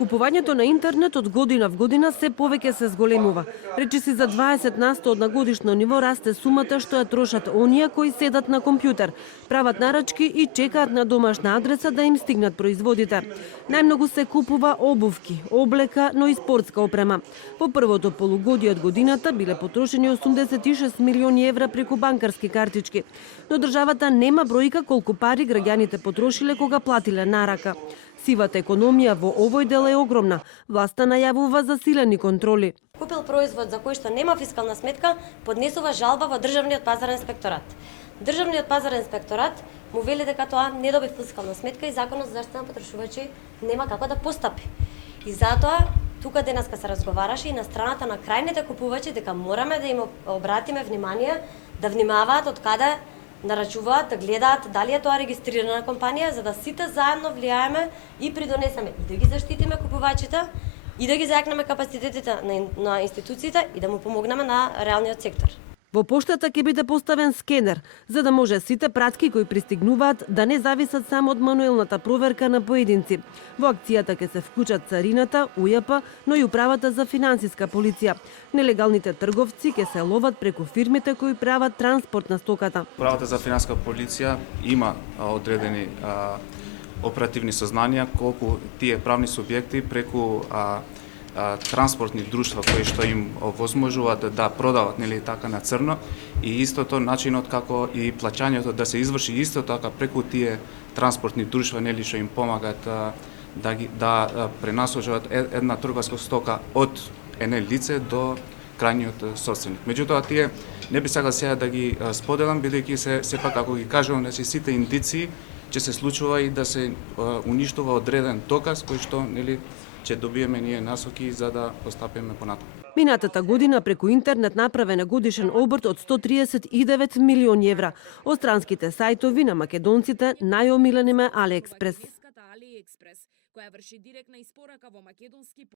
Купувањето на интернет од година в година се повеќе се зголемува. Речиси за 20% на годишно ниво расте сумата што ја трошат оние кои седат на компјутер, прават нарачки и чекаат на домашна адреса да им стигнат производите. Најмногу се купува обувки, облека, но и спортска опрема. Во првото полугодие од годината биле потрошени 86 милиони евра преку банкарски картички. Но државата нема бројка колку пари граѓаните потрошиле кога платиле на рака. Сивата економија во овој дел е огромна. Власта најавува засилени контроли. Купил производ за кој што нема фискална сметка, поднесува жалба во Државниот пазарен инспекторат. Државниот пазарен инспекторат му вели дека тоа не доби фискална сметка и Законот за заштита на потрошувачи нема како да постапи. И затоа тука денеска се разговараше и на страната на крајните купувачи дека мораме да им обратиме внимание да внимаваат од каде нарачуваат, да гледаат дали е тоа регистрирана компанија, за да сите заедно влијаеме и придонесеме и да ги заштитиме купувачите и да ги зајакнеме капацитетите на институциите и да му помогнеме на реалниот сектор. Во поштата ќе биде поставен скенер, за да може сите пратки кои пристигнуваат да не зависат само од мануелната проверка на поединци. Во акцијата ќе се вклучат царината, УЈП, но и управата за финансиска полиција. Нелегалните трговци ќе се ловат преку фирмите кои прават транспорт на стоката. Управата за финансиска полиција има одредени оперативни сознанија колку тие правни субјекти преку транспортни друштва кои што им овозможуваат да продават така на црно и истото начинот како и плаќањето да се изврши исто така преку тие транспортни друштва што им помагаат да пренасочуваат една трговска стока од едно лице до крајниот собственик. Меѓутоа тие не би сакал сега да ги споделам бидејќи сепак ако ги кажувам сите индиции ќе се случува и да се уништува одреден доказ кој што ќе добиеме ние насоки за да постапиме понатаму. Минатата година преку интернет направен годишен обрт од 139 милиони евра. Од странските сајтови на македонците најомилен им е AliExpress. која врши директна испорака во македонски